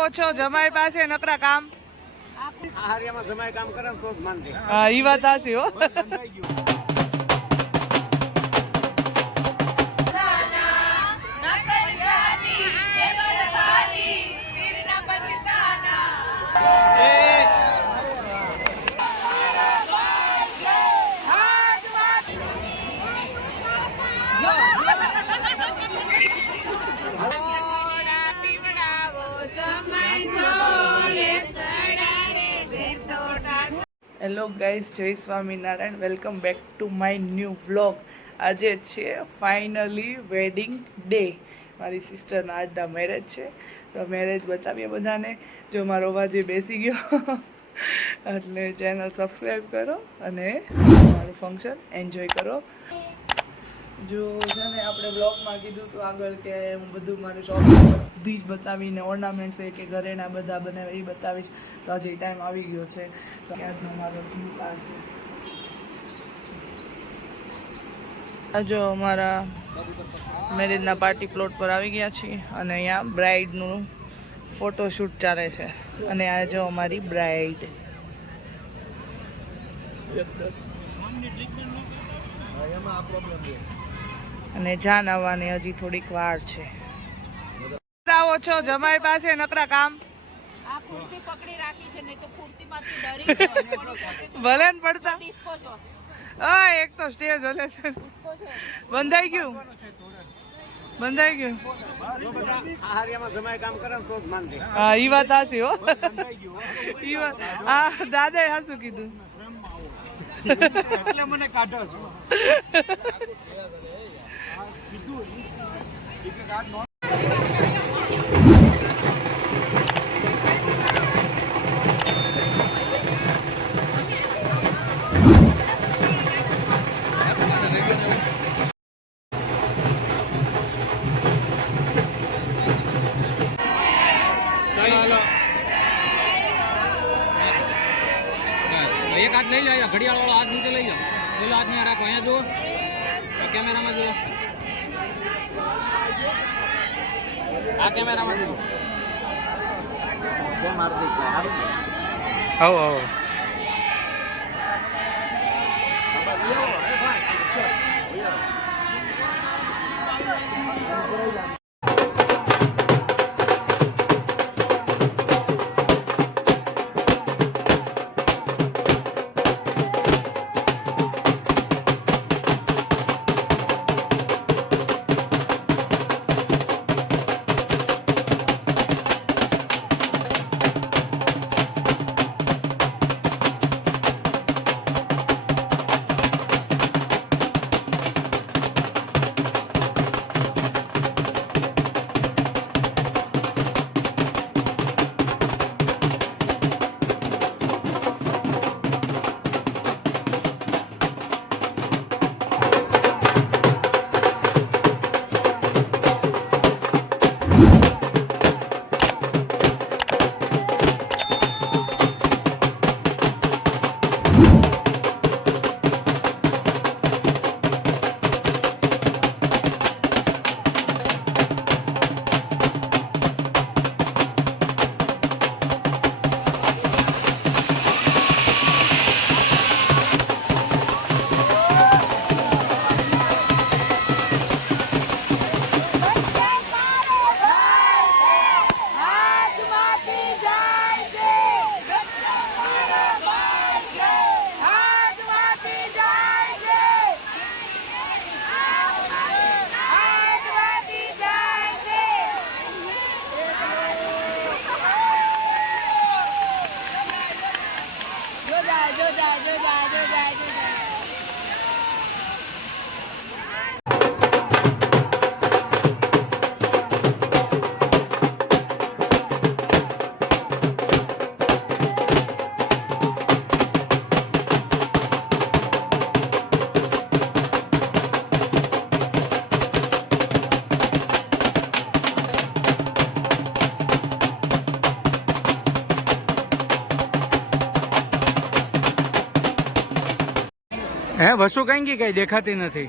આવો છો જમાઈ પાસે નકરા કામ આહારિયામાં જમાઈ કામ કરે તો જ માનજે. હા ઈ વાત સાચી હો. હેલો ગાઈઝ, જય Swaminarayan. Welcome back to my new vlog. આજે છે ફાઇનલી વેડિંગ ડે. મારી સિસ્ટરના આજના મેરેજ છે, તો મેરેજ બતાવીએ બધાને. જો મારો અવાજ બેસી ગયો એટલે ચેનલ સબસ્ક્રાઈબ કરો અને મારું ફંક્શન એન્જોય કરો. જો છે ને આપણે બ્લોગમાં કીધું હતું આગળ કે હું બધું મારું શોપિંગ બધી જ બતાવીને ઓર્નામેન્ટ્સ છે કે ઘરેના બધા બનાવે એ બતાવીશ. તો આજે ટાઈમ આવી ગયો છે, તો આજનો મારો વ્યૂ આ છે. જો અમારા મેરેજના પાર્ટી પ્લોટ પર આવી ગયા છીએ અને અહીંયા બ્રાઇડનું ફોટોશૂટ ચાલે છે. અને આ જો અમારી બ્રાઇડ. અને જાન આવવાની હજી થોડીક વાર છે. આવો છો જમાઈ પાસે નકરા કામ ભલે ને પડતા. એક તો સ્ટેજ હલે છે, બંધાઈ ગયું. આહારિયામાં જમાઈ કામ કરે તો જ માનજે. હા ઈ વાત સાચી હો. ઈ વાત હા દાદાએ હાસું કીધું. એટલે મને કાઢો છો. એક હાથ લઈ લો, ઘડિયાળ વાળો હાથ નીચે લઈ લો. પેલો હાથ અહીંયા રાખો, અહીંયા જુઓ, કેમેરામાં જુઓ, આ કેમેરામાં જુઓ. આવો આવો. હે વસ્તુ કઈ ગઈ કઈ દેખાતી નથી.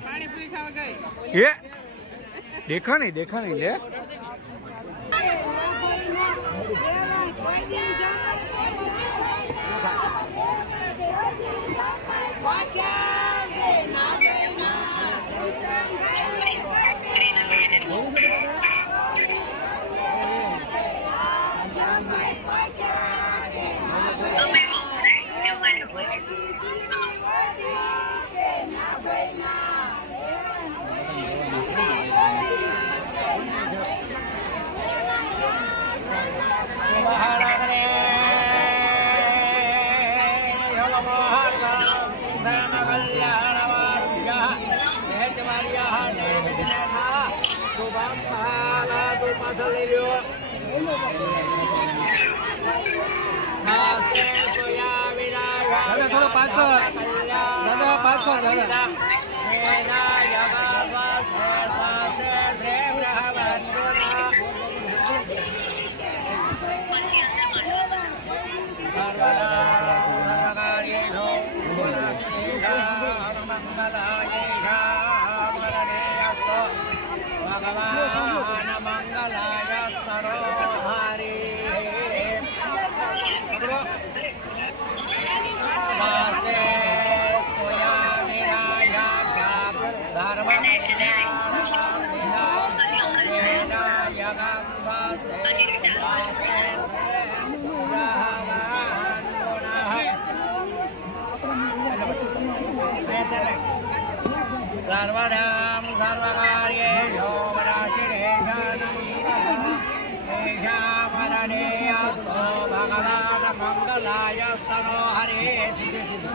એ દેખા નહીં લે. દાદા થોડો પાછળ દાદા પાછળ દાદા સર્વધામ સર્વકાર્યેષુ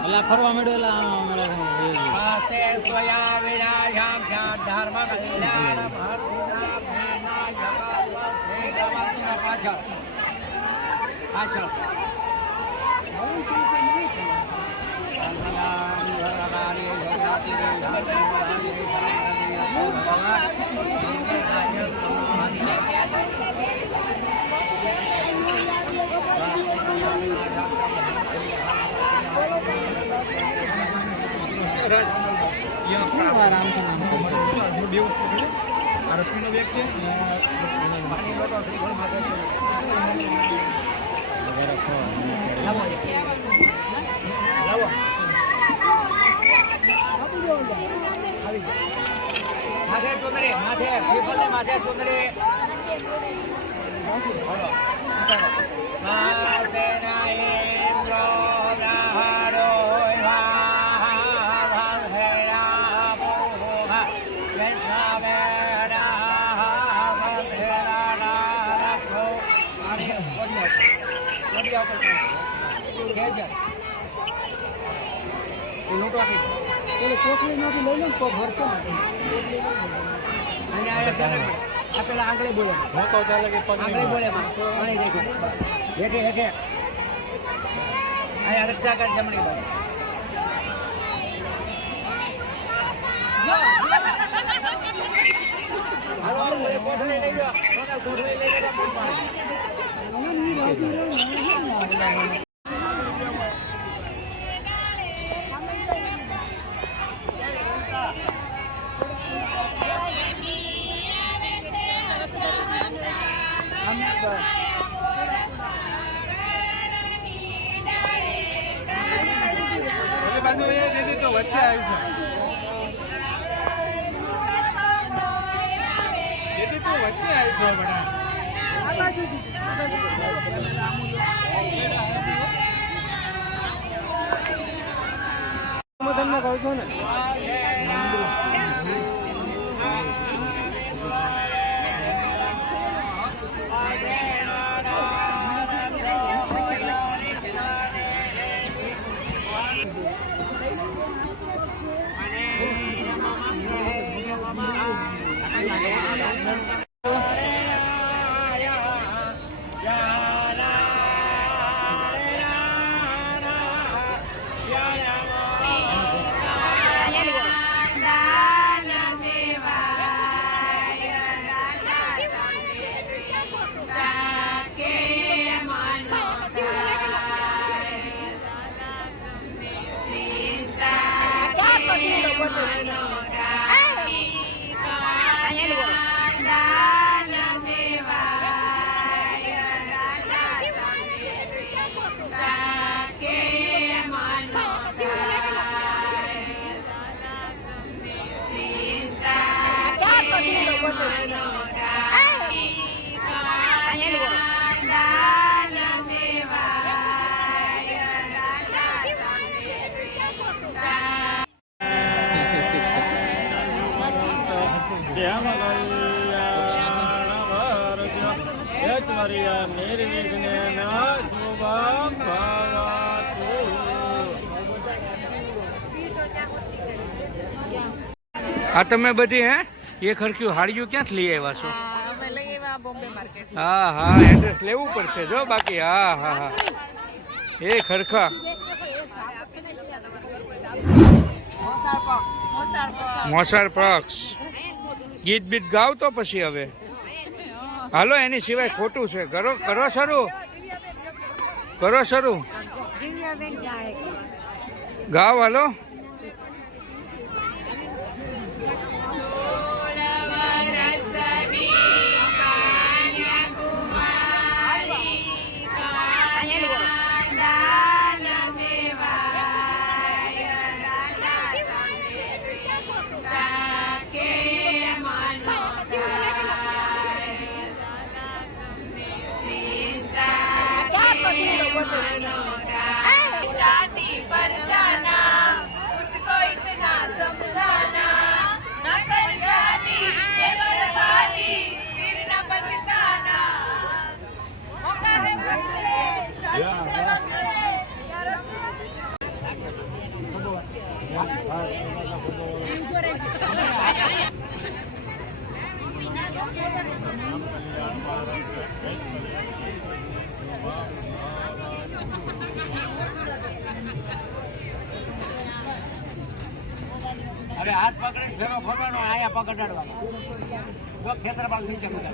ભગવાન ફરવા રશ્મિનો બેગ છે માથે ચુંદડી માથે પીપલને માથે ચુંદડી કોથળી નથી લઈ લો તો ભરશે પેલા આંગળી બોલે આંગળી બોલે હેઠે હેઠે અહીંયા રક્ષા કર જમણી બાજુ કોથળી લઈ લો કોથળી લઈ લો બાજુ એ દીદી તો વચ્ચે આવી છે દીદી તો વચ્ચે આવી છે બડા હું તમને કહું છું ને આ તમે બધી હે એ ખરખ્યું હાડિયું ક્યાંથી લઈ આવ્યા છો? અમે લઈ આવ્યા બોમ્બે માર્કેટ. હા હા એડ્રેસ લેવું પડશે જો બાકી. હા હા હા એ ખરખા મોસાળ પક્ષ ગીત બીત ગાવ તો પછી હવે હાલો એની સિવાય ખોટું છે. કરો કરો શરૂ કરો શરૂ ગાવ હાલો. शादी पर जाना उसको इतना समझाना न कर शादी ये बर्बादी फिर न पछताना मौका है बदले शादी से बदले या અરે હાથ પકડી ફેરો ફરવાનો આયા પકડાડવાનો જો ખેતર બાગ નીચે મૂકે.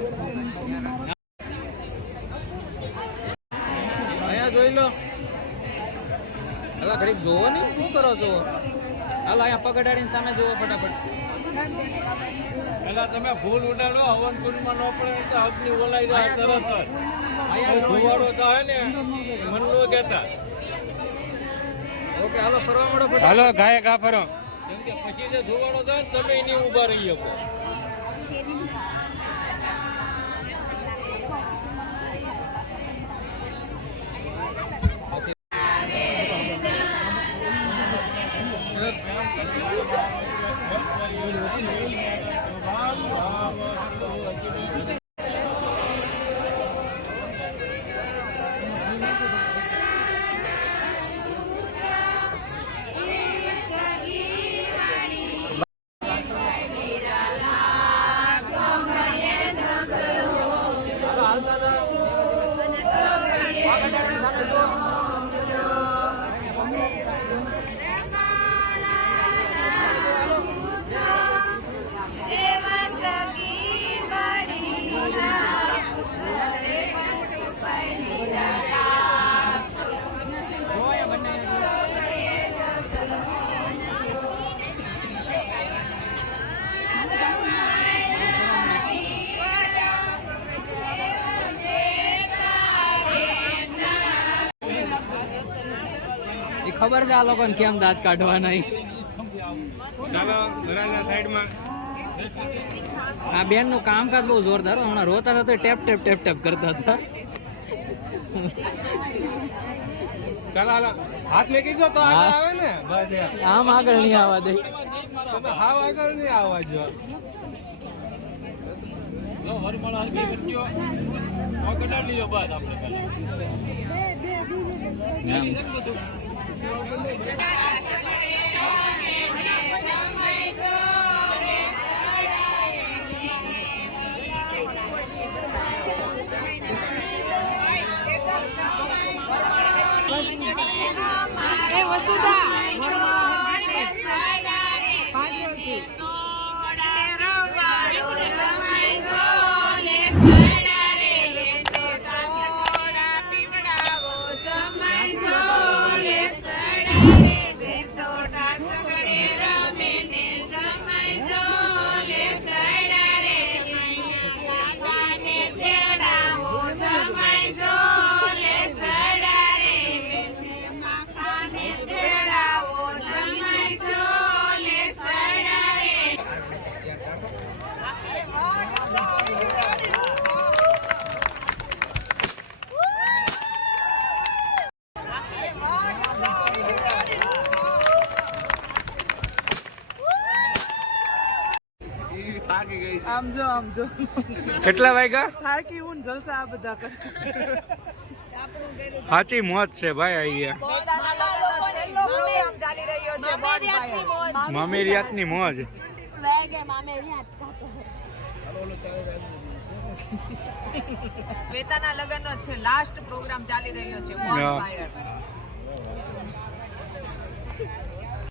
અહીંયા જોઈ લો. હાલા ઘડીક જોવો ને શું કરો છો? હાલો અહીંયા પકડાડીને સામે જોવો ફટાફટ. પેલા તમે ફૂલ ઉડાડો હવન કુંડમાં ન પડે તો અગ્નિ ઓલાઈ જાય તરત જ. ધુવાડો તો હે ને મન નો કહેતા. ઓકે હાલો ફરવા મળો ફટાફટ. હાલો ગાય ગા ફરો. કેમ કે પછી જે ધુવાડો થાય ને તમે એની ઊભા રહી શકો. ખબર છે આ લોકોને કેમ દાંત કાઢવાના. ચાલો ઘરાના સાઈડમાં. આ બેન નું કામકાજ બહુ જોરદાર. હમણાં રોતા હતા તો ટેપ ટેપ ટેપ ટેપ કરતા હતા. ચાલો હાલો હાથ મેકી ગયો તો આગળ આવે ને બસ યાર. આમ આગળ નહીં આવવા દે. તમે હાવ આગળ નહીં આવવા જો. લો વરમાળા હરકી કરજો. પકડાડી લીજો બસ આપણે પહેલા. આમ જો કેટલા વાગ્યા? થાકી હું ને જલસા આ બધા કરે. સાચી મોજ છે ભાઈ અહીંયા. મામેરિયાતની મોજ. શ્વેતાના લગ્નનો જ છે લાસ્ટ પ્રોગ્રામ ચાલી રહ્યો છે Yeah. Bonfire.